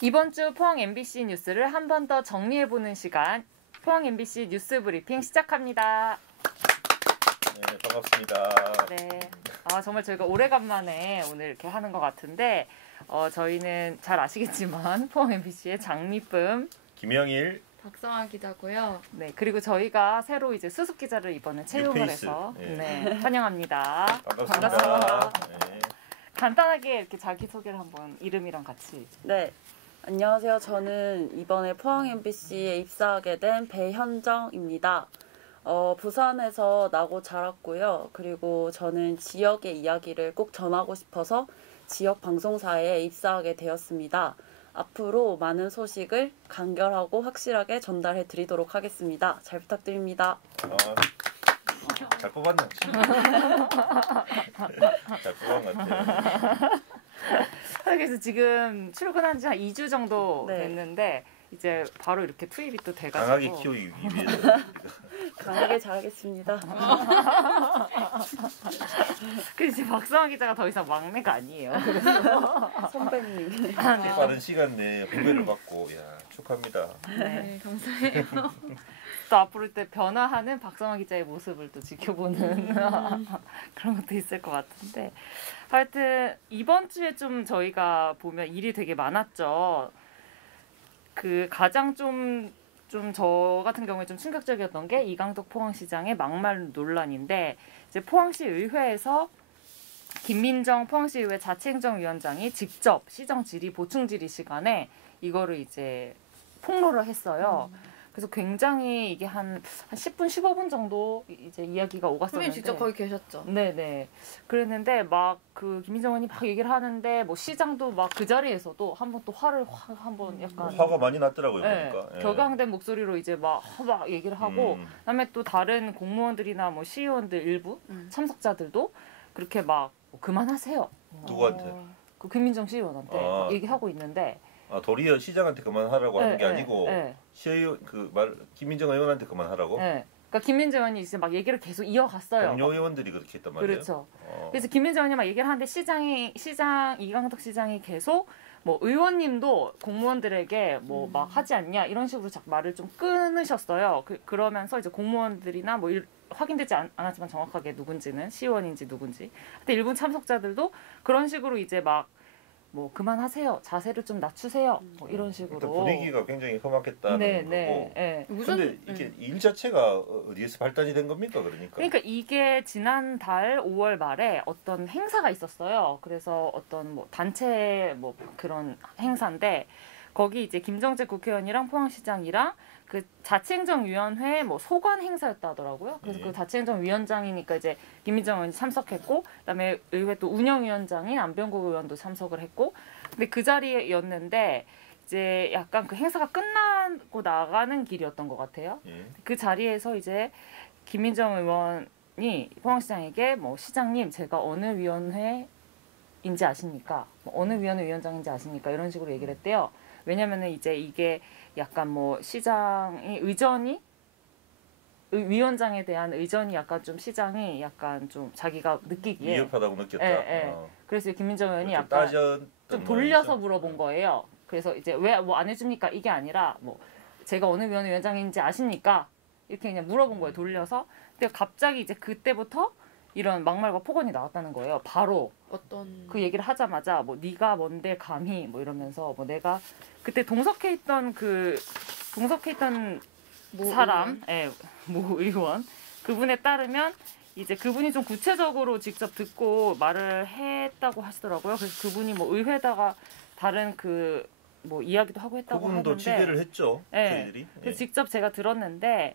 이번 주 포항 MBC 뉴스를 한 번 더 정리해보는 시간, 포항 MBC 뉴스 브리핑 시작합니다. 네, 반갑습니다. 네, 정말 저희가 오래간만에 오늘 이렇게 하는 것 같은데 저희는 잘 아시겠지만 포항 MBC의 장미쁨, 김영일, 박성아 기자고요. 네, 그리고 저희가 새로 이제 수습 기자를 이번에 채용을 뉴페이스. 해서 네. 네, 환영합니다. 반갑습니다. 네. 간단하게 이렇게 자기소개를 한번 이름이랑 같이. 네, 안녕하세요. 저는 이번에 포항 MBC에 입사하게 된 배현정입니다. 부산에서 나고 자랐고요. 그리고 저는 지역의 이야기를 꼭 전하고 싶어서 지역 방송사에 입사하게 되었습니다. 앞으로 많은 소식을 간결하고 확실하게 전달해 드리도록 하겠습니다. 잘 부탁드립니다. 잘 뽑았네. 잘 뽑은 것 같아요. 그래서 지금 출근한 지 한 2주 정도 네. 됐는데 이제 바로 이렇게 투입이 또 돼가지고 강하게 키우기 위해서. 강하게 잘하겠습니다. 그래서 이제 박성아 기자가 더 이상 막내가 아니에요. 선배님. 빠른 시간 내에 후배를 받고, 축하합니다. 네, 감사해요. 또 앞으로 때 변화하는 박성아 기자의 모습을 또 지켜보는 그런 것도 있을 것 같은데, 하여튼 이번 주에 좀 저희가 보면 일이 되게 많았죠. 그 가장 좀 저 같은 경우에 좀 충격적이었던 게 이강덕 포항시장의 막말 논란인데, 이제 포항시 의회에서 김민정 포항시의회 자치행정위원장이 직접 시정 질의 보충 질의 시간에 이거를 이제 폭로를 했어요. 그래서 굉장히 이게 한 10분, 15분 정도 이제 이야기가 오갔었는데. 선생님 직접 거기 계셨죠? 네네. 그랬는데 막 그 김민정 의원이 막 얘기를 하는데 뭐 시장도 막 그 자리에서도 한번 또 화를 한번 약간 화가 많이 났더라고요. 네, 보니까. 예. 격앙된 목소리로 이제 막 얘기를 하고, 그다음에 또 다른 공무원들이나 뭐 시의원들 일부 참석자들도 그렇게 막 그만하세요. 누구한테? 그 김민정 시의원한테 막 얘기하고 있는데. 도리어 시장한테 그만하라고 하는 게 아니고 시의원 김민정 의원한테 그만하라고. 네. 그러니까 김민정 의원이 이제 막 얘기를 계속 이어갔어요. 동료 의원들이 그렇게 했단 말이에요. 그렇죠. 그래서 김민정 의원이 막 얘기를 하는데 시장 이강덕 시장이 계속 뭐 의원님도 공무원들에게 뭐 막 하지 않냐 이런 식으로 자꾸 말을 좀 끊으셨어요. 그러면서 이제 공무원들이나 뭐 확인되지 않았지만 정확하게 누군지는 시의원인지 누군지. 근데 일본 참석자들도 그런 식으로 이제 막 뭐 그만하세요. 자세를 좀 낮추세요. 뭐 이런 식으로. 분위기가 굉장히 험악했다는 거고. 네. 근데 이게 일 자체가 어디에서 발단이 된 겁니까, 그러니까 이게 지난달 5월 말에 어떤 행사가 있었어요. 그래서 어떤 뭐 단체 뭐 그런 행사인데 거기 이제 김정재 국회의원이랑 포항시장이랑 그 자치행정위원회 뭐 소관 행사였다 하더라고요. 그래서 그 자치행정위원장이니까 이제 김민정 의원이 참석했고, 그다음에 의회 또 운영위원장인 안병국 의원도 참석을 했고, 근데 그 자리였는데 이제 약간 그 행사가 끝나고 나가는 길이었던 것 같아요. 그 자리에서 이제 김민정 의원이 포항시장에게 뭐 시장님 제가 어느 위원회인지 아십니까? 뭐 어느 위원회 위원장인지 아십니까? 이런 식으로 얘기를 했대요. 왜냐면은 이제 이게 약간 뭐 시장이 위원장에 대한 의전이 약간 좀 시장이 약간 좀 자기가 느끼기에 위협하다고 느꼈다. 그래서 김민정 의원이 약간 좀 돌려서 물어본 거예요. 그래서 이제 왜 뭐 안 해줍니까? 이게 아니라 뭐 제가 어느 위원회 위원장인지 아십니까? 이렇게 그냥 물어본 거예요. 돌려서. 근데 갑자기 이제 그때부터 이런 막말과 폭언이 나왔다는 거예요. 바로 어떤 그 얘기를 하자마자 뭐 네가 뭔데 감히 뭐 이러면서 뭐 내가 그때 동석해 있던 사람, 모 의원 그분에 따르면 이제 그분이 좀 구체적으로 직접 듣고 말을 했다고 하시더라고요. 그래서 그분이 뭐 의회에다가 다른 그 뭐 이야기도 하고 했다고 하는데 그분도 취재를 했죠. 저희들이. 그래서 직접 제가 들었는데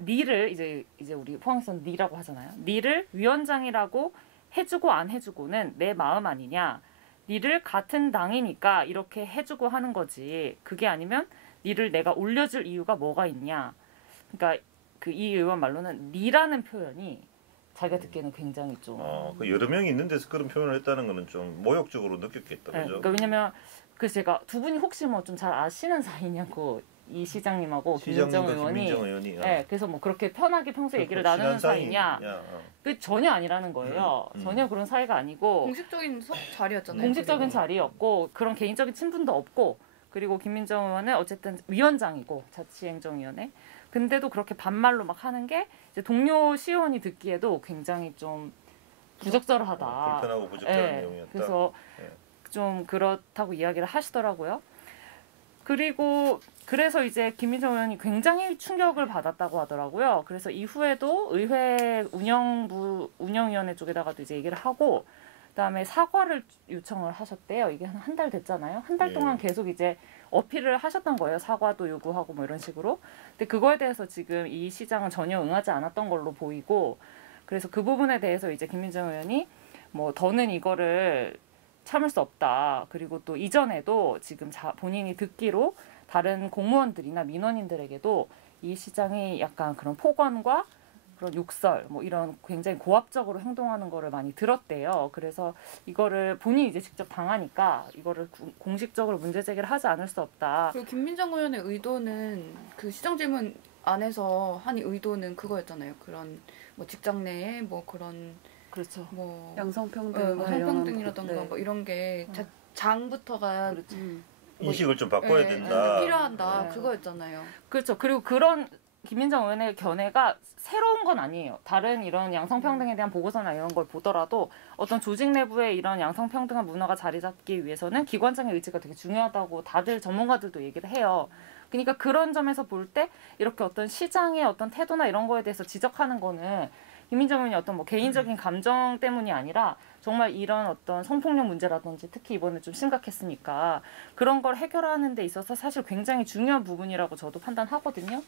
니를 이제 우리 포항에서는 니라고 하잖아요. 니를 위원장이라고 해주고 안 해주고는 내 마음 아니냐. 니를 같은 당이니까 이렇게 해주고 하는 거지. 그게 아니면 니를 내가 올려줄 이유가 뭐가 있냐. 그러니까 그 이 의원 말로는 니라는 표현이 자기가 듣기에는 굉장히 좀. 그 여러 명이 있는 데서 그런 표현을 했다는 거는 좀 모욕적으로 느꼈겠다, 그죠? 그러니까 왜냐면 그래서 제가 두 분이 혹시 뭐 좀 잘 아시는 사이냐고 이 시장님하고 김민정 의원이. 네, 그래서 뭐 그렇게 편하게 평소 얘기를 나누는 사이냐? 그 전혀 아니라는 거예요. 전혀 그런 사이가 아니고 공식적인 자리였잖아요. 공식적인 자리였고 그런 개인적인 친분도 없고 그리고 김민정 의원은 어쨌든 위원장이고 자치행정위원회. 근데도 그렇게 반말로 막 하는 게 이제 동료 시의원이 듣기에도 굉장히 좀 부적절하다. 불편하고 부적절한 내용이었다. 그래서 좀 그렇다고 이야기를 하시더라고요. 그리고 그래서 이제 김민정 의원이 굉장히 충격을 받았다고 하더라고요. 그래서 이후에도 의회 운영위원회 쪽에다가도 이제 얘기를 하고 그다음에 사과를 요청을 하셨대요. 이게 한 달 됐잖아요. 한 달 동안 계속 이제 어필을 하셨던 거예요. 사과도 요구하고 뭐 이런 식으로. 근데 그거에 대해서 지금 이 시장은 전혀 응하지 않았던 걸로 보이고 그래서 그 부분에 대해서 이제 김민정 의원이 뭐 더는 이거를 참을 수 없다. 그리고 또 이전에도 지금 본인이 듣기로 다른 공무원들이나 민원인들에게도 이 시장이 약간 그런 폭언과 그런 욕설 뭐 이런 굉장히 고압적으로 행동하는 거를 많이 들었대요. 그래서 이거를 본인이 이제 직접 당하니까 이거를 공식적으로 문제 제기를 하지 않을 수 없다. 그리고 김민정 의원의 의도는 그 시정 질문 안에서 한 의도는 그거였잖아요. 그런 뭐 직장 내에 뭐 그런 그렇죠. 뭐 양성평등, 성평등이라던가 뭐 이런 게 장부터가 그렇죠. 인식을 좀 바꿔야 된다. 필요하다. 그거였잖아요. 그렇죠. 그리고 그런 김민정 의원의 견해가 새로운 건 아니에요. 다른 이런 양성평등에 대한 보고서나 이런 걸 보더라도 어떤 조직 내부에 이런 양성평등한 문화가 자리 잡기 위해서는 기관장의 의지가 되게 중요하다고 다들 전문가들도 얘기를 해요. 그러니까 그런 점에서 볼 때 이렇게 어떤 시장의 어떤 태도나 이런 거에 대해서 지적하는 거는 김민정 의원이 어떤 뭐 개인적인 감정 때문이 아니라 정말 이런 어떤 성폭력 문제라든지 특히 이번에 좀 심각했으니까 그런 걸 해결하는 데 있어서 사실 굉장히 중요한 부분이라고 저도 판단하거든요.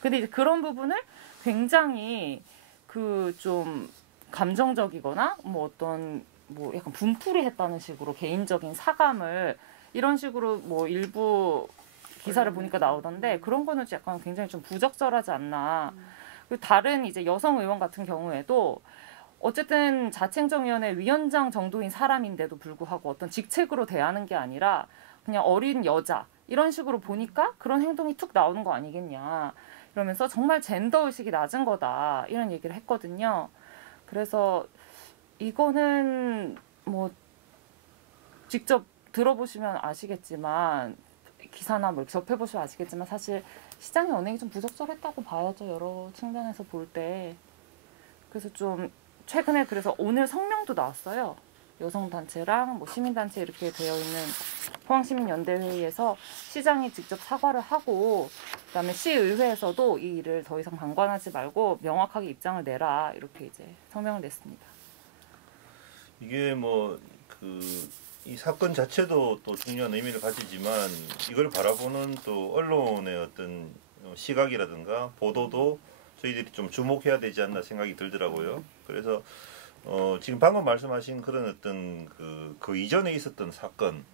근데 이제 그런 부분을 굉장히 그 좀 감정적이거나 뭐 어떤 뭐 약간 분풀이 했다는 식으로 개인적인 사감을 이런 식으로 뭐 일부 기사를 보니까 나오던데 그런 거는 약간 굉장히 좀 부적절하지 않나. 그리고 다른 이제 여성 의원 같은 경우에도 어쨌든 자치행정위원회 위원장 정도인 사람인데도 불구하고 어떤 직책으로 대하는 게 아니라 그냥 어린 여자 이런 식으로 보니까 그런 행동이 툭 나오는 거 아니겠냐. 이러면서 정말 젠더 의식이 낮은 거다 이런 얘기를 했거든요. 그래서 이거는 뭐 직접 들어보시면 아시겠지만 기사나 뭐 접해보시면 아시겠지만 사실 시장의 언행이 좀 부적절했다고 봐야죠. 여러 측면에서 볼 때. 그래서 좀 최근에 그래서 오늘 성명도 나왔어요. 여성단체랑 뭐 시민단체 이렇게 되어 있는 포항시민연대회의에서 시장이 직접 사과를 하고 그다음에 시의회에서도 이 일을 더 이상 방관하지 말고 명확하게 입장을 내라 이렇게 이제 성명을 냈습니다. 이게 뭐 이 사건 자체도 또 중요한 의미를 가지지만 이걸 바라보는 또 언론의 어떤 시각이라든가 보도도 저희들이 좀 주목해야 되지 않나 생각이 들더라고요. 그래서 지금 방금 말씀하신 그런 어떤 그 이전에 있었던 사건,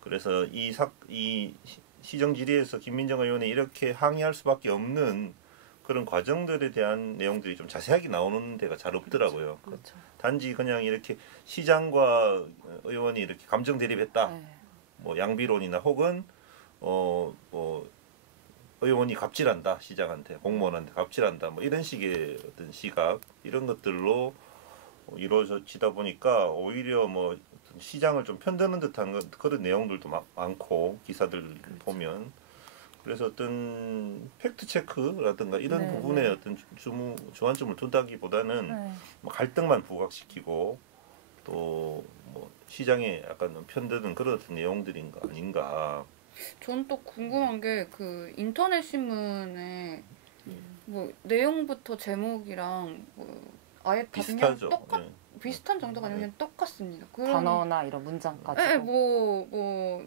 그래서 이 시정 질의에서 김민정 의원이 이렇게 항의할 수밖에 없는 그런 과정들에 대한 내용들이 좀 자세하게 나오는 데가 잘 없더라고요. 그렇죠. 단지 그냥 이렇게 시장과 의원이 이렇게 감정 대립했다, 네. 뭐 양비론이나 혹은 뭐 의원이 갑질한다, 시장한테 공무원한테 갑질한다, 뭐 이런 식의 어떤 시각 이런 것들로 이루어지다 보니까 오히려 뭐 시장을 좀 편드는 듯한 그런 내용들도 많고 기사들 그렇죠. 보면 그래서 어떤 팩트 체크라든가 이런 네, 부분에 네. 어떤 주안점을 둔다기보다는 네. 뭐 갈등만 부각시키고 또 뭐 시장에 약간 편드는 그런 어떤 내용들인 거 아닌가. 전 또 궁금한 게 그 인터넷 신문에 뭐 내용부터 제목이랑 뭐 아예 다 그냥 비슷하죠. 예. 비슷한 정도가 아니라 그냥 똑같습니다. 단어나 이런 문장까지. 네, 뭐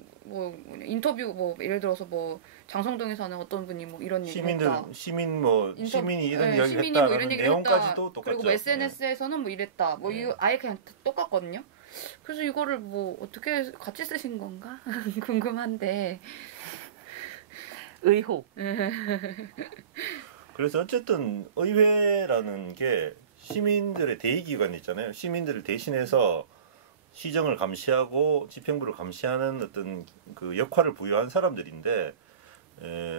인터뷰 뭐 예를 들어서 뭐 장성동에 사는 어떤 분이 뭐 이런 얘기를 했다. 시민이 이런 네, 이야기 시민이 했다라는 뭐 이런 얘기를 내용까지도 했다. 똑같죠. 그리고 뭐 SNS에서는 뭐 이랬다. 뭐 네. 이거 아예 그냥 똑같거든요. 그래서 이거를 뭐 어떻게 같이 쓰신 건가 궁금한데. 의혹. 그래서 어쨌든 의회라는 게 시민들의 대의기관 있잖아요. 시민들을 대신해서 시정을 감시하고 집행부를 감시하는 어떤 그 역할을 부여한 사람들인데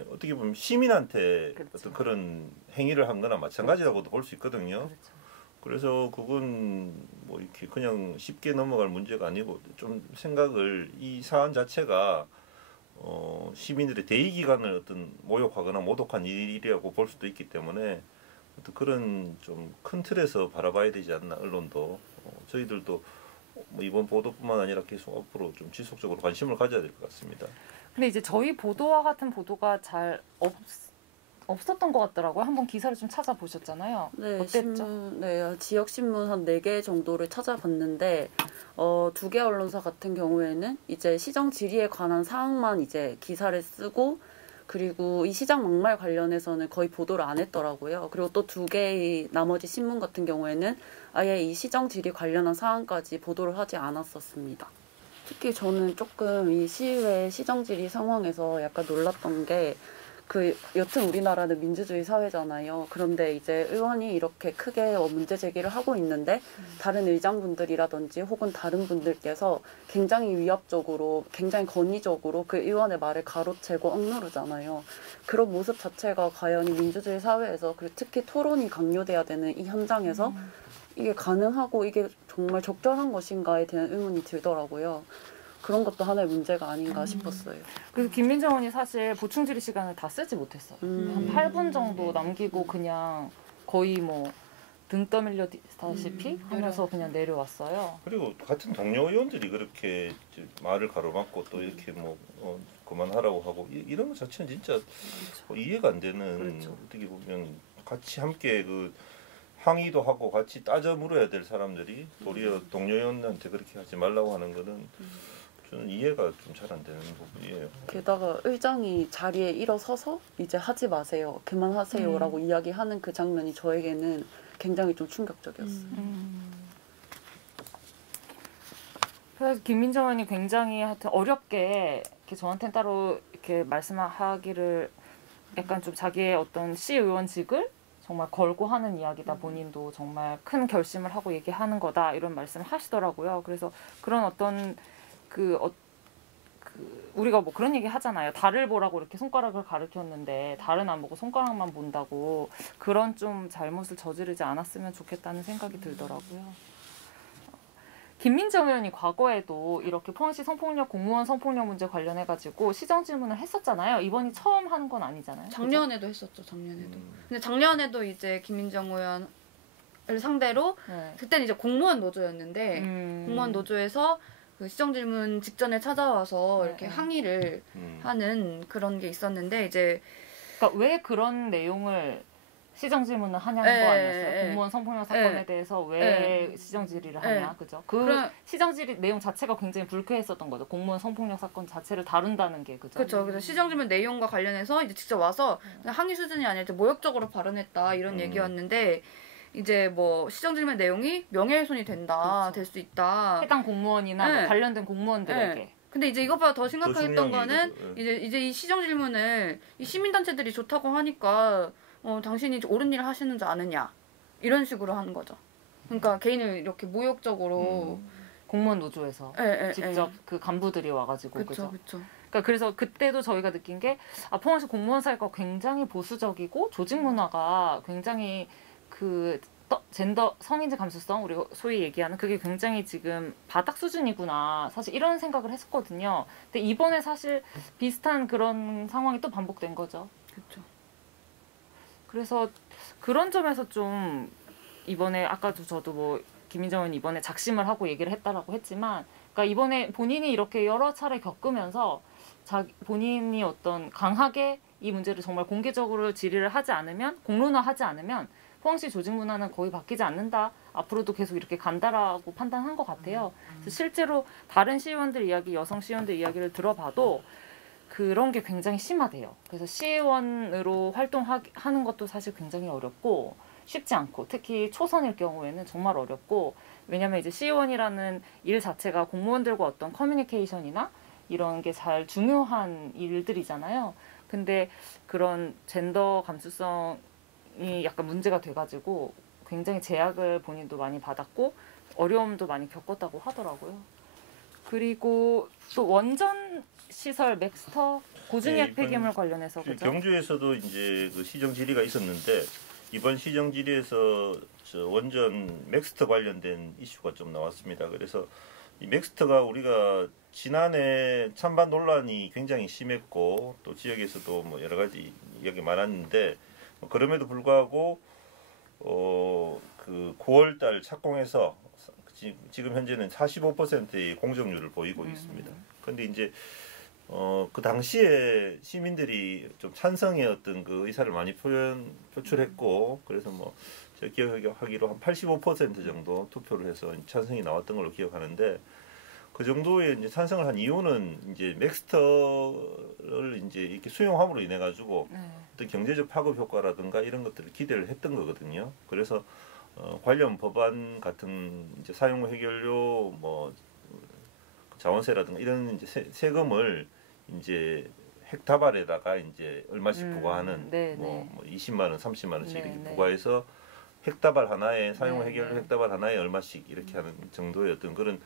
어떻게 보면 시민한테 그렇죠. 어떤 그런 행위를 한 거나 마찬가지라고도 볼 수 있거든요. 그렇죠. 그래서 그건 뭐 이렇게 그냥 쉽게 넘어갈 문제가 아니고 좀 생각을 이 사안 자체가 시민들의 대의 기관을 어떤 모욕하거나 모독한 일이라고 볼 수도 있기 때문에 어떤 그런 좀 큰 틀에서 바라봐야 되지 않나 언론도 저희들도 뭐 이번 보도뿐만 아니라 계속 앞으로 좀 지속적으로 관심을 가져야 될 것 같습니다. 근데 이제 저희 보도와 같은 보도가 잘 없었던 것 같더라고요. 한번 기사를 좀 찾아보셨잖아요. 네, 어땠죠? 신문, 네, 지역 신문 한 4개 정도를 찾아봤는데 2개 언론사 같은 경우에는 이제 시정 질의에 관한 사항만 이제 기사를 쓰고 그리고 이 시장 막말 관련해서는 거의 보도를 안 했더라고요. 그리고 또 2개의 나머지 신문 같은 경우에는 아예 이 시정 질의 관련한 사항까지 보도를 하지 않았었습니다. 특히 저는 조금 이 시의회 시정 질의 상황에서 약간 놀랐던 게 여튼 우리나라는 민주주의 사회잖아요. 그런데 이제 의원이 이렇게 크게 문제 제기를 하고 있는데 다른 의장분들이라든지 혹은 다른 분들께서 굉장히 위압적으로, 굉장히 권위적으로 그 의원의 말을 가로채고 억누르잖아요. 그런 모습 자체가 과연 이 민주주의 사회에서 그리고 특히 토론이 강요돼야 되는 이 현장에서 이게 가능하고 이게 정말 적절한 것인가에 대한 의문이 들더라고요. 그런 것도 하나의 문제가 아닌가 싶었어요. 그래서 김민정 의원이 사실 보충 질의 시간을 다 쓰지 못했어요. 한 8분 정도 남기고 그냥 거의 뭐 등 떠밀려다시피 하면서 그냥 내려왔어요. 그리고 같은 동료 의원들이 그렇게 이제 말을 가로막고 또 이렇게 뭐 그만하라고 하고 이런 것 자체는 진짜 이해가 안 되는 그렇죠. 어떻게 보면 같이 함께 그 항의도 하고 같이 따져 물어야 될 사람들이 도리어 동료 의원한테 그렇게 하지 말라고 하는 거는 저는 이해가 좀 잘 안 되는 부분이에요. 게다가 의장이 자리에 일어서서 이제 하지 마세요, 그만하세요라고 이야기하는 그 장면이 저에게는 굉장히 좀 충격적이었어요. 그래서 김민정 의원이 굉장히 하여튼 어렵게 이렇게 저한테는 따로 이렇게 말씀하기를 약간 좀 자기의 어떤 시의원직을 정말 걸고 하는 이야기다. 본인도 정말 큰 결심을 하고 얘기하는 거다 이런 말씀을 하시더라고요. 그래서 그런 어떤 우리가 뭐 그런 얘기 하잖아요. 달을 보라고 이렇게 손가락을 가르쳤는데 달은 안 보고 손가락만 본다고 그런 좀 잘못을 저지르지 않았으면 좋겠다는 생각이 들더라고요. 김민정 의원이 과거에도 이렇게 포항시 성폭력 공무원 성폭력 문제 관련해가지고 시정 질문을 했었잖아요. 이번이 처음 하는 건 아니잖아요. 작년에도 했었죠. 작년에도. 근데 작년에도 이제 김민정 의원을 상대로 네. 그때는 이제 공무원 노조였는데 공무원 노조에서 그 시정 질문 직전에 찾아와서 이렇게 항의를 하는 그런 게 있었는데 이제 그러니까 왜 그런 내용을 시정 질문을 하냐는 거 아니었어요? 공무원 성폭력 사건에 대해서 왜 시정 질의를 하냐, 그죠? 시정 질의 내용 자체가 굉장히 불쾌했었던 거죠. 공무원 성폭력 사건 자체를 다룬다는 게, 그죠? 그렇죠. 그래서 시정 질문 내용과 관련해서 이제 직접 와서 항의 수준이 아니라 이제 모욕적으로 발언했다 이런 얘기였는데. 이제 뭐 시정 질문 내용이 명예훼손이 된다, 될 수 있다. 해당 공무원이나 뭐 관련된 공무원들에게. 근데 이제 이것보다 더 심각했던 거는 이제 이 시정 질문을 이 시민단체들이 좋다고 하니까 당신이 옳은 일을 하시는지 아느냐 이런 식으로 하는 거죠. 그러니까 개인을 이렇게 모욕적으로 공무원 노조에서 직접 그 간부들이 와가지고 그죠. 그러니까 그래서 그때도 저희가 느낀 게 포항시 공무원 사회가 굉장히 보수적이고 조직 문화가 굉장히 그 젠더 성인지 감수성 우리가 소위 얘기하는 그게 굉장히 지금 바닥 수준이구나 사실 이런 생각을 했었거든요. 근데 이번에 사실 비슷한 그런 상황이 또 반복된 거죠. 그렇죠. 그래서 그런 점에서 좀 이번에 아까도 저도 뭐 김민정 의원이 이번에 작심을 하고 얘기를 했다라고 했지만 그러니까 이번에 본인이 이렇게 여러 차례 겪으면서 본인이 어떤 강하게 이 문제를 정말 공개적으로 질의를 하지 않으면 공론화하지 않으면 포항시 조직 문화는 거의 바뀌지 않는다. 앞으로도 계속 이렇게 간다라고 판단한 것 같아요. 그래서 실제로 다른 시의원들 이야기, 여성 시의원들 이야기를 들어봐도 그런 게 굉장히 심하대요. 그래서 시의원으로 활동하는 것도 사실 굉장히 어렵고 쉽지 않고 특히 초선일 경우에는 정말 어렵고 왜냐하면 이제 시의원이라는 일 자체가 공무원들과 어떤 커뮤니케이션이나 이런 게 잘 중요한 일들이잖아요. 근데 그런 젠더 감수성이 약간 문제가 돼가지고 굉장히 제약을 본인도 많이 받았고 어려움도 많이 겪었다고 하더라고요. 그리고 또 원전 시설 맥스터 고증액 폐기물 관련해서 그죠? 경주에서도 이제 그 시정 질의가 있었는데 이번 시정 질의에서 원전 맥스터 관련된 이슈가 좀 나왔습니다. 그래서 이 맥스터가 우리가 지난해 찬반 논란이 굉장히 심했고 또 지역에서도 뭐 여러 가지 이야기 많았는데 그럼에도 불구하고 그 9월달 착공해서 지금 현재는 45%의 공정률을 보이고 있습니다. 그런데 이제 그 당시에 시민들이 좀 찬성의 어떤 그 의사를 많이 표출했고 그래서 뭐 제가 기억하기로 한 85% 정도 투표를 해서 찬성이 나왔던 걸로 기억하는데 그 정도의 이제 찬성을 한 이유는 이제 맥스터를 이제 이렇게 수용함으로 인해 가지고 어떤 경제적 파급 효과라든가 이런 것들을 기대를 했던 거거든요. 그래서 관련 법안 같은 이제 사용 해결료 뭐 자원세라든가 이런 이제 세금을 이제 헥타발에다가 이제 얼마씩 부과하는 뭐 20만 원, 30만 원씩 이렇게 부과해서 헥타발 하나에 사용 해결료 헥타발 하나에 얼마씩 이렇게 하는 정도의 어떤 그런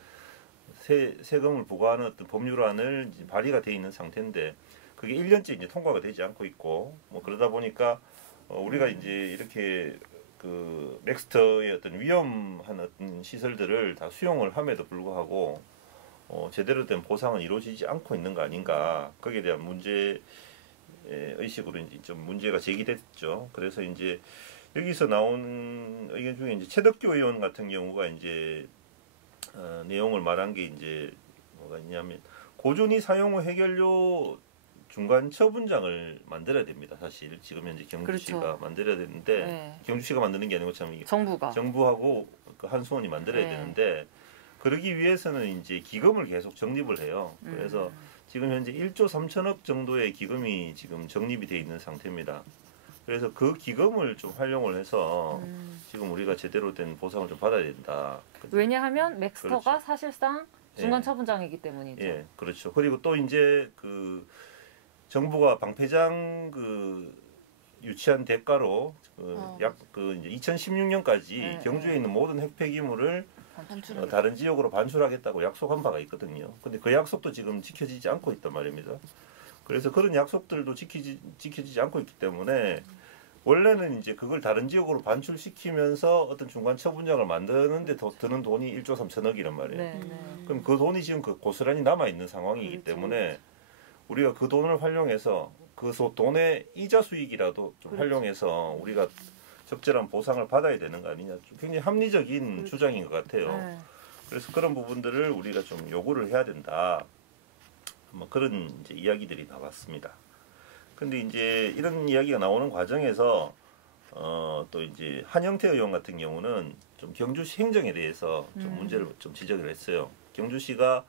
세금을 부과하는 어떤 법률안을 이제 발의가 돼 있는 상태인데 그게 1년째 이제 통과가 되지 않고 있고 뭐 그러다 보니까 우리가 이제 이렇게 그 맥스터의 어떤 위험한 어떤 시설들을 다 수용을 함에도 불구하고 제대로 된 보상은 이루어지지 않고 있는 거 아닌가 거기에 대한 문제 의식으로 이제 좀 문제가 제기됐죠. 그래서 이제 여기서 나온 의견 중에 이제 최덕규 의원 같은 경우가 이제 내용을 말한 게 이제 뭐가 있냐면 고준위 사용 후 해결료 중간 처분장을 만들어야 됩니다. 사실 지금 현재 경주시가 그렇죠. 만들어야 되는데 경주시가 만드는 게 아니고 참 이게 정부하고 그 한수원이 만들어야 되는데 그러기 위해서는 이제 기금을 계속 적립을 해요. 그래서 지금 현재 1조 3천억 정도의 기금이 지금 적립이 돼 있는 상태입니다. 그래서 그 기금을 좀 활용을 해서 지금 우리가 제대로 된 보상을 좀 받아야 된다. 왜냐하면 맥스터가 그렇죠. 사실상 중간 처분장이기 때문이죠. 예, 그렇죠. 그리고 또 이제 그 정부가 방패장 그 유치한 대가로 약 그 이제 2016년까지 경주에 있는 모든 핵 폐기물을 다른 지역으로 반출하겠다고 약속한 바가 있거든요. 근데 그 약속도 지금 지켜지지 않고 있단 말입니다. 그래서 그런 약속들도 지켜지지 않고 있기 때문에 원래는 이제 그걸 다른 지역으로 반출시키면서 어떤 중간 처분장을 만드는데 더 드는 돈이 1조 3천억이란 말이에요. 그럼 그 돈이 지금 그 고스란히 남아 있는 상황이기 때문에 우리가 그 돈을 활용해서 그 돈의 이자 수익이라도 좀 활용해서 우리가 적절한 보상을 받아야 되는 거 아니냐. 좀 굉장히 합리적인 주장인 것 같아요. 그래서 그런 부분들을 우리가 좀 요구를 해야 된다. 뭐 그런 이제 이야기들이 나왔습니다. 근데 이제 이런 이야기가 나오는 과정에서 또 이제 한영태 의원 같은 경우는 좀 경주시 행정에 대해서 좀 문제를 좀 지적을 했어요. 경주시가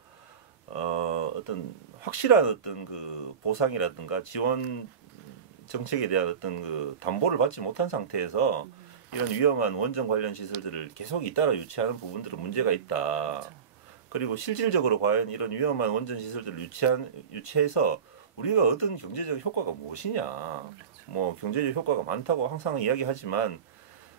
어떤 확실한 어떤 그 보상이라든가 지원 정책에 대한 어떤 그 담보를 받지 못한 상태에서 이런 위험한 원전 관련 시설들을 계속 잇따라 유치하는 부분들은 문제가 있다. 그리고 실질적으로 과연 이런 위험한 원전 시설들을 유치해서 우리가 얻은 경제적 효과가 무엇이냐. 뭐 경제적 효과가 많다고 항상 이야기하지만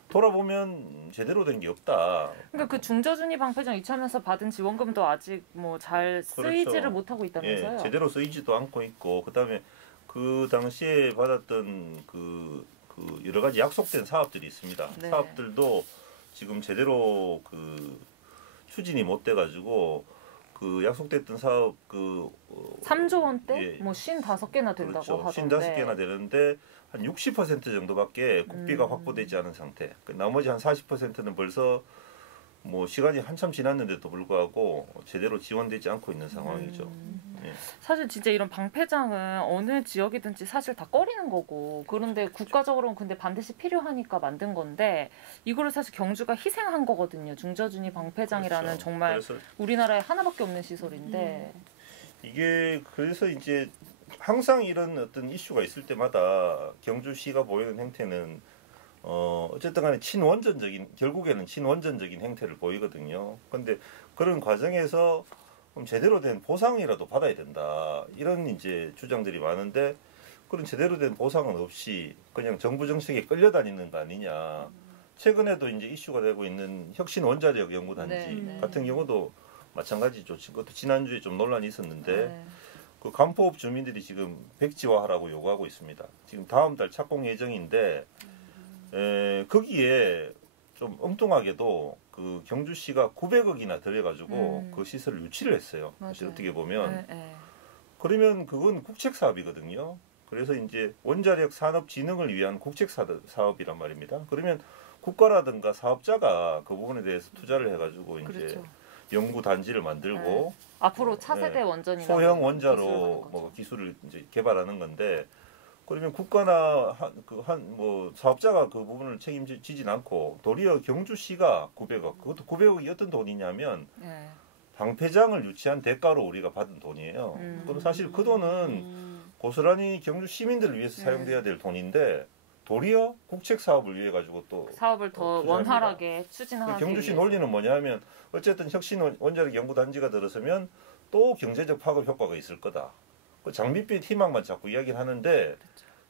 돌아보면 제대로 된 게 없다. 그러니까 그 중저준위 방패장 유치하면서 받은 지원금도 아직 뭐 잘 쓰이지를 못하고 있다면서요? 예, 제대로 쓰이지도 않고 있고 그다음에 그 당시에 받았던 그 여러 가지 약속된 사업들이 있습니다. 사업들도 지금 제대로 그 추진이 못 돼 가지고 그 약속됐던 사업 3조 원대 뭐 55개나 된다고 그렇죠. 하던데 55개나 되는데 한 60% 정도밖에 국비가 확보되지 않은 상태. 나머지 한 40%는 벌써 뭐 시간이 한참 지났는데도 불구하고 제대로 지원되지 않고 있는 상황이죠. 예. 사실 진짜 이런 방패장은 어느 지역이든지 사실 다 꺼리는 거고 그런데 국가적으로는 근데 반드시 필요하니까 만든 건데 이거를 사실 경주가 희생한 거거든요. 중저준위 방패장이라는 그렇죠. 정말 우리나라에 하나밖에 없는 시설인데 이게 그래서 이제 항상 이런 어떤 이슈가 있을 때마다 경주시가 보이는 행태는 어쨌든 간에 결국에는 친원전적인 행태를 보이거든요. 근데 그런 과정에서 제대로 된 보상이라도 받아야 된다. 이런 이제 주장들이 많은데 그런 제대로 된 보상은 없이 그냥 정부 정책에 끌려다니는 거 아니냐. 최근에도 이제 이슈가 되고 있는 혁신 원자력 연구단지 같은 경우도 마찬가지죠. 그것도 지난주에 좀 논란이 있었는데 그 간포읍 주민들이 지금 백지화하라고 요구하고 있습니다. 지금 다음 달 착공 예정인데 거기에 좀 엉뚱하게도 그 경주시가 900억이나 들여가지고 그 시설을 유치를 했어요. 사실 어떻게 보면 그러면 그건 국책 사업이거든요. 그래서 이제 원자력 산업 진흥을 위한 국책 사업이란 말입니다. 그러면 국가라든가 사업자가 그 부분에 대해서 투자를 해가지고 이제 그렇죠. 연구 단지를 만들고 앞으로 차세대 원전이나 소형 원자로 뭐 기술을 이제 개발하는 건데 그러면 국가나 뭐 사업자가 그 부분을 책임지진 않고 도리어 경주시가 900억 그것도 900억이 어떤 돈이냐면 방패장을 유치한 대가로 우리가 받은 돈이에요. 그리고 사실 그 돈은 고스란히 경주 시민들을 위해서 사용돼야 될 돈인데 도리어 국책 사업을 위해 가지고 또 사업을 더 원활하게 추진하기 경주시 위해서. 논리는 뭐냐면 어쨌든 혁신 원자력 연구 단지가 들어서면 또 경제적 파급 효과가 있을 거다. 그 장밋빛 희망만 자꾸 이야기를 하는데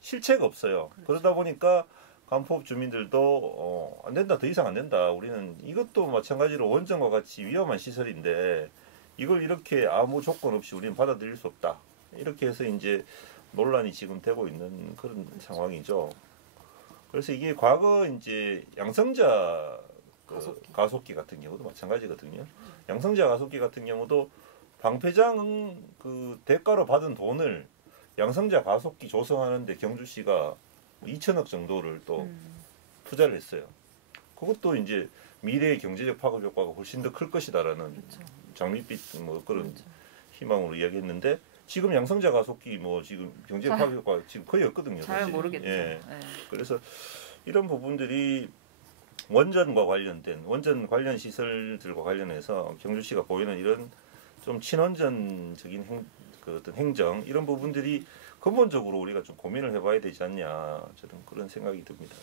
실체가 없어요. 그러다 보니까 간포읍 주민들도 안 된다, 더 이상 안 된다. 우리는 이것도 마찬가지로 원전과 같이 위험한 시설인데 이걸 이렇게 아무 조건 없이 우리는 받아들일 수 없다. 이렇게 해서 이제 논란이 지금 되고 있는 그런 상황이죠. 그래서 이게 과거 이제 양성자 가속기 같은 경우도 마찬가지거든요. 양성자 가속기 같은 경우도 방패장 그 대가로 받은 돈을 양성자 가속기 조성하는데 경주시가 2천억 정도를 또 투자를 했어요. 그것도 이제 미래의 경제적 파급 효과가 훨씬 더 클 것이다라는 그렇죠. 장밋빛 뭐 그런 그렇죠. 희망으로 이야기했는데 지금 양성자 가속기 뭐 지금 경제적 파급 효과 지금 거의 없거든요. 잘 사실. 모르겠죠. 예. 그래서 이런 부분들이 원전과 관련된 원전 관련 시설들과 관련해서 경주시가 보이는 이런 좀 친원전적인 그 어떤 행정 이런 부분들이 근본적으로 우리가 좀 고민을 해봐야 되지 않냐 저는 그런 생각이 듭니다.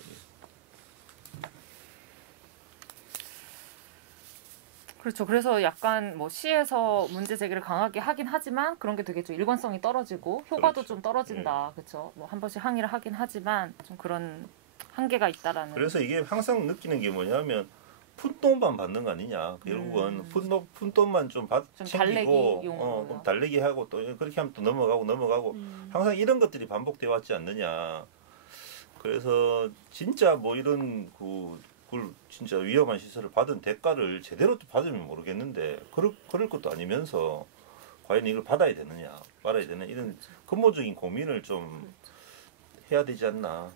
그렇죠. 그래서 약간 뭐 시에서 문제 제기를 강하게 하긴 하지만 그런 게 되게 좀 일관성이 떨어지고 효과도 그렇죠. 좀 떨어진다. 그렇죠. 뭐 한 번씩 항의를 하긴 하지만 좀 그런 한계가 있다라는. 그래서 이게 항상 느끼는 게 뭐냐면 푼돈만 받는 거 아니냐. 결국은 푼돈만 좀 챙기고 달래기용으로. 달래기 하고 또 그렇게 하면 또 넘어가고 항상 이런 것들이 반복돼 왔지 않느냐. 그래서 진짜 뭐 이런 그걸 진짜 위험한 시설을 받은 대가를 제대로 또 받으면 모르겠는데 그럴 것도 아니면서 과연 이걸 받아야 되느냐 말아야 되느냐 이런 근본적인 고민을 좀 해야 되지 않나.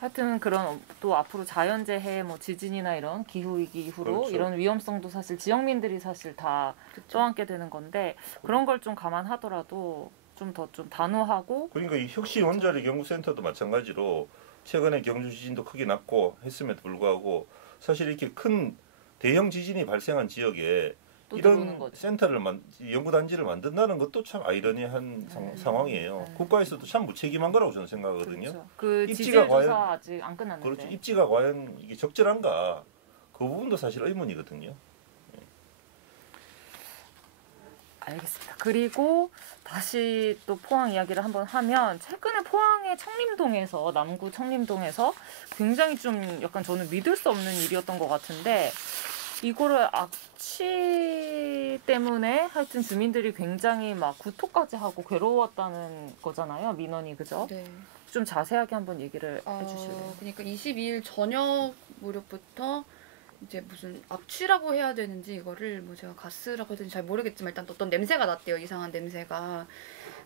하여튼 그런 또 앞으로 자연재해 뭐 지진이나 이런 기후위기 이후로 그렇죠. 이런 위험성도 사실 지역민들이 사실 다 떠안게 되는 건데 그런 걸 좀 감안하더라도 좀 더 좀 단호하고 그러니까 이 혁신 원자력 연구센터도 마찬가지로 최근에 경주 지진도 크게 났고 했음에도 불구하고 사실 이렇게 큰 대형 지진이 발생한 지역에 또 이런 들어오는 거죠. 센터를 연구단지를 만든다는 것도 참 아이러니한 상황이에요. 국가에서도 참 무책임한 거라고 저는 생각하거든요. 그렇죠. 그 입지가 지질 조사 과연- 아직 안 끝났는데. 그렇죠. 입지가 과연 이게 적절한가 그 부분도 사실 의문이거든요. 알겠습니다. 그리고 다시 또 포항 이야기를 한번 하면 최근에 포항의 청림동에서 남구 청림동에서 굉장히 좀 약간 저는 믿을 수 없는 일이었던 것 같은데 이거를 악취 때문에 하여튼 주민들이 굉장히 막 구토까지 하고 괴로웠다는 거잖아요. 민원이 그죠? 네. 좀 자세하게 한번 얘기를 해주실래요? 그러니까 22일 저녁 무렵부터 이제 무슨 악취라고 해야 되는지 이거를 뭐 제가 가스라고 해야 되는지 잘 모르겠지만 일단 어떤 냄새가 났대요. 이상한 냄새가.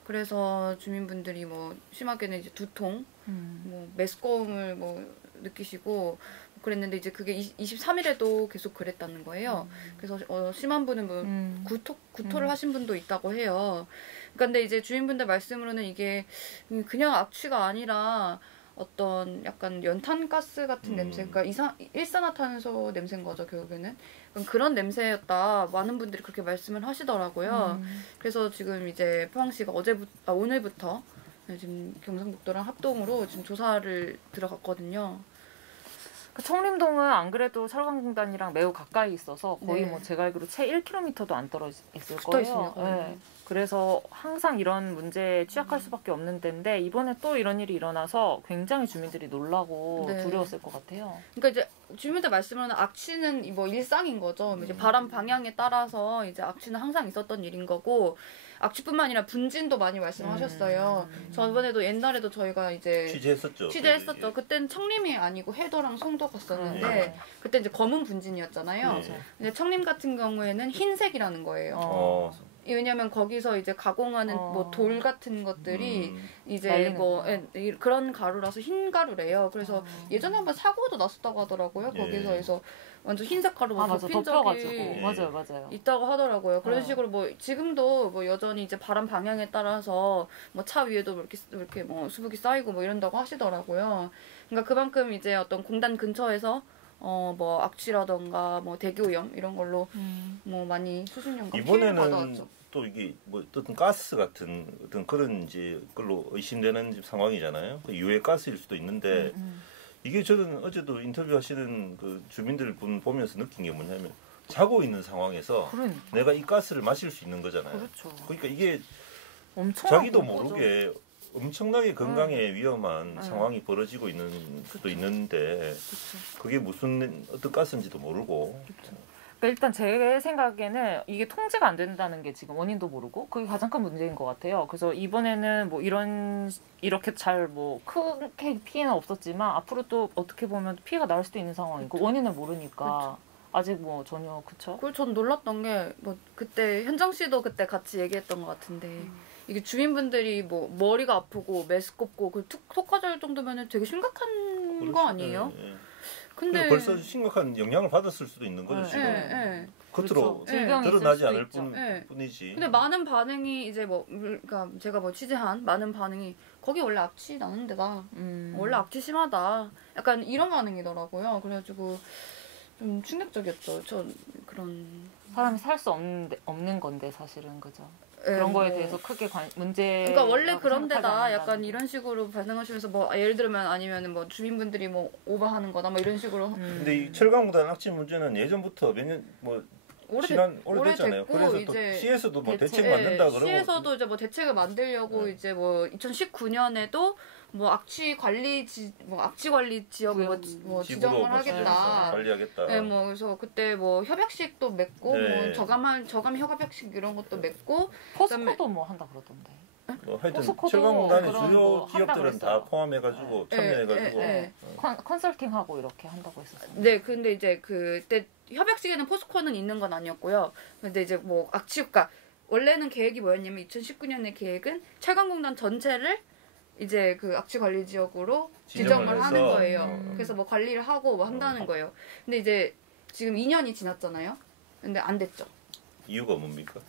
그래서 주민분들이 뭐 심하게는 이제 두통, 뭐 메스꺼움을 뭐 느끼시고 그랬는데 이제 그게 23일에도 계속 그랬다는 거예요. 그래서 심한 분은 뭐 구토를 하신 분도 있다고 해요. 근데 이제 주민분들 말씀으로는 이게 그냥 악취가 아니라 어떤 약간 연탄가스 같은 냄새, 그러니까 일산화탄소 냄새인 거죠 결국에는. 그런 냄새였다. 많은 분들이 그렇게 말씀을 하시더라고요. 그래서 지금 이제 포항시가 오늘부터 지금 경상북도랑 합동으로 지금 조사를 들어갔거든요. 그 청림동은 안 그래도 철강공단이랑 매우 가까이 있어서 거의 네. 뭐 제가 알기로 채 1km도 안 떨어져 있을 붙어 거예요. 있습니다, 거의. 네. 그래서 항상 이런 문제에 취약할 수밖에 없는 데인데 이번에 또 이런 일이 일어나서 굉장히 주민들이 놀라고 네. 두려웠을 것 같아요. 그러니까 이제 주민들 말씀으로는 악취는 뭐 일상인 거죠. 이제 바람 방향에 따라서 이제 악취는 항상 있었던 일인 거고 악취뿐만 아니라 분진도 많이 말씀하셨어요. 저번에도 옛날에도 저희가 이제 취재했었죠. 그때는 청림이 아니고 해도랑 송도 갔었는데 그때 이제 검은 분진이었잖아요. 근데 청림 같은 경우에는 흰색이라는 거예요. 왜냐면 거기서 이제 가공하는 뭐 돌 같은 것들이 이제 뭐 그런 가루라서 흰 가루래요. 그래서 예전에 한번 사고도 났었다고 하더라고요. 거기서 해서 완전 흰색 가루가 덮인 적이 맞아요. 있다고 하더라고요. 그런 식으로 뭐 지금도 뭐 여전히 이제 바람 방향에 따라서 뭐 차 위에도 이렇게 뭐 수북이 쌓이고 뭐 이런다고 하시더라고요. 그러니까 그만큼 이제 어떤 공단 근처에서 뭐 악취라던가 뭐 대기오염 이런 걸로 뭐 많이 수십년간 피해를 받아왔죠. 또 이게 뭐 어떤 가스 같은 어떤 그런 이제 걸로 의심되는 상황이잖아요. 유해 가스일 수도 있는데 이게 저는 어제도 인터뷰하시는 그 주민들 분 보면서 느낀 게 뭐냐면 자고 있는 상황에서 내가 이 가스를 마실 수 있는 거잖아요. 그렇죠. 그러니까 이게 거죠. 자기도 모르게 엄청나게 건강에 위험한 상황이 벌어지고 있는 수도 있는데 그게 무슨 어떤 가스인지도 모르고. 그러니까 일단 제 생각에는 이게 통제가 안 된다는 게 지금 원인도 모르고 그게 가장 큰 문제인 것 같아요. 그래서 이번에는 뭐 이렇게 잘 뭐 크게 피해는 없었지만 앞으로 또 어떻게 보면 피해가 나올 수도 있는 상황이고 원인을 모르니까 아직 뭐 전혀 그쵸? 그리고 전 놀랐던 게 뭐 그때 현정 씨도 그때 같이 얘기했던 것 같은데 이게 주민분들이 뭐 머리가 아프고 메스껍고 그 토카절 정도면은 되게 심각한 거 아니에요? 근데 벌써 심각한 영향을 받았을 수도 있는 거죠. 지금 겉으로 드러나지 않을 뿐이지. 근데 많은 반응이 이제 뭐 그러니까 제가 뭐 취재한 많은 반응이 거기 원래 악취 나는 데다 원래 악취 심하다 약간 이런 반응이더라고요. 그래가지고 좀 충격적이었죠. 전 그런 사람이 살 수 없는 건데 사실은 그죠. 그런 거에 대해서 크게 문제. 그러니까 원래 그런 데다 약간 이런 식으로 반응하시면서 뭐 예를 들면 아니면 뭐 주민분들이 뭐 오버하는 거다 뭐 이런 식으로. 근데 이 철강무단 악취 문제는 예전부터 몇 년 뭐 오래됐잖아요. 그래서 또 시에서도 뭐 대책 만든다 그러고. 시에서도 이제 뭐 대책을 만들려고 이제 뭐 2019년에도 뭐 악취 관리 지역 뭐 지정을 하겠다. 관리하겠다. 네, 뭐 그래서 그때 뭐 협약식도 맺고 뭐 저감 협약식 이런 것도 맺고 포스코도 뭐 한다 그러던데. 뭐 하여튼 철강무단의 주요 기업들은 다 포함해가지고 참여해가지고 컨설팅하고 이렇게 한다고 했었어요. 네, 근데 이제 그때 협약식에는 포스코는 있는 건 아니었고요. 근데 이제 뭐 악취가 원래는 계획이 뭐였냐면 2019년의 계획은 철강공단 전체를 이제 그 악취 관리 지역으로 지정을 하는 거예요. 그래서 뭐 관리를 하고 뭐 한다는 거예요. 근데 이제 지금 2년이 지났잖아요. 근데 안 됐죠. 이유가 뭡니까?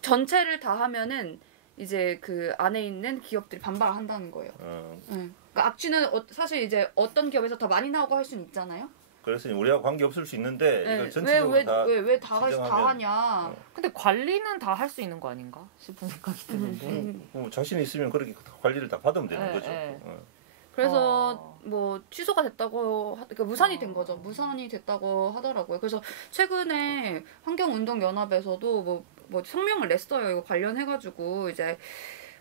전체를 다 하면은 이제 그 안에 있는 기업들이 반발한다는 거예요. 그러니까 악취는 사실 이제 어떤 기업에서 더 많이 나오고 할 수는 있잖아요. 그래서 우리가 관계 없을 수 있는데 이걸 전체적으로 왜 다 하냐. 근데 관리는 다 할 수 있는 거 아닌가 싶은 생각이 드는데. 자신 있으면 그렇게 관리를 다 받으면 되는 거죠. 그래서 뭐 취소가 됐다고 그러니까 무산이 된 거죠. 무산이 됐다고 하더라고요. 그래서 최근에 환경운동연합에서도 뭐 성명을 냈어요. 이거 관련해가지고 이제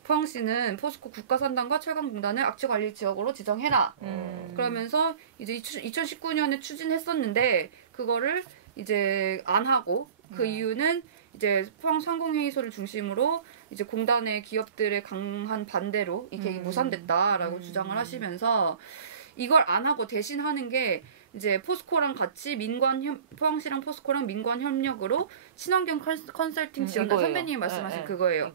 포항시는 포스코 국가산단과 철강공단을 악취관리 지역으로 지정해라. 그러면서 이제 2019년에 추진했었는데 그거를 이제 안 하고 그 이유는 이제 포항 상공회의소를 중심으로 이제 공단의 기업들의 강한 반대로 이 계획이 무산됐다라고 주장을 하시면서 이걸 안 하고 대신 하는 게 이제 포스코랑 같이 포항시랑 포스코랑 민관 협력으로 친환경 컨설팅 지원 선배님이 말씀하신 그거예요.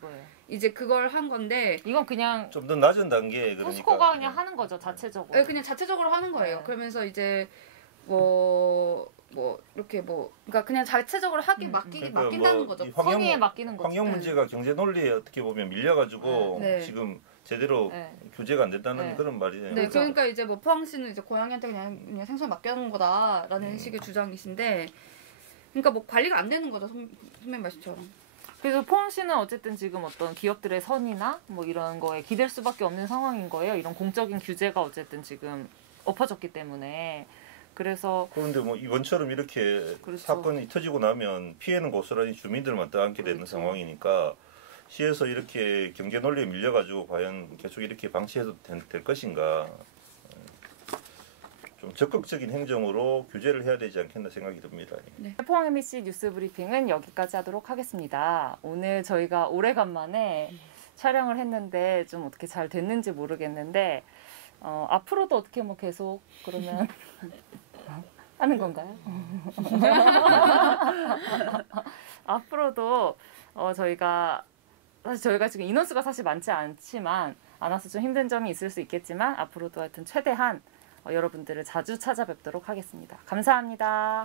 이제 그걸 한 건데 이건 그냥 좀 더 낮은 단계 그러니까 포스코가 그냥 하는 거죠 자체적으로. 네, 그냥 자체적으로 하는 거예요. 그러면서 이제 뭐 이렇게 그러니까 그냥 자체적으로 맡긴다는 거죠. 성의에 맡기는 거죠. 환경 문제가 경제 논리에 어떻게 보면 밀려가지고 지금 제대로 규제가 안 됐다는 그런 말이네요. 네, 그러니까 이제 뭐 포항시는 이제 고양이한테 그냥 생선 맡겨놓은 거다라는 식의 주장이신데, 그러니까 뭐 관리가 안 되는 거죠 선배님 말씀처럼. 그래서 포항시는 어쨌든 지금 어떤 기업들의 선이나 뭐 이런 거에 기댈 수밖에 없는 상황인 거예요. 이런 공적인 규제가 어쨌든 지금 엎어졌기 때문에. 그래서 그런데 뭐 이번처럼 이렇게 사건이 터지고 나면 피해는 고스란히 주민들만 떠안게 되는 상황이니까 시에서 이렇게 경제 논리에 밀려가지고 과연 계속 이렇게 방치해도 될 것인가 좀 적극적인 행정으로 규제를 해야 되지 않겠나 생각이 듭니다. 포항 MBC 뉴스 브리핑은 여기까지 하도록 하겠습니다. 오늘 저희가 오래간만에 촬영을 했는데 좀 어떻게 잘 됐는지 모르겠는데 앞으로도 어떻게 뭐 계속 그러면 하는 건가요? 앞으로도 저희가 지금 인원수가 사실 많지 않아서 좀 힘든 점이 있을 수 있겠지만 앞으로도 하여튼 최대한 여러분들을 자주 찾아뵙도록 하겠습니다. 감사합니다.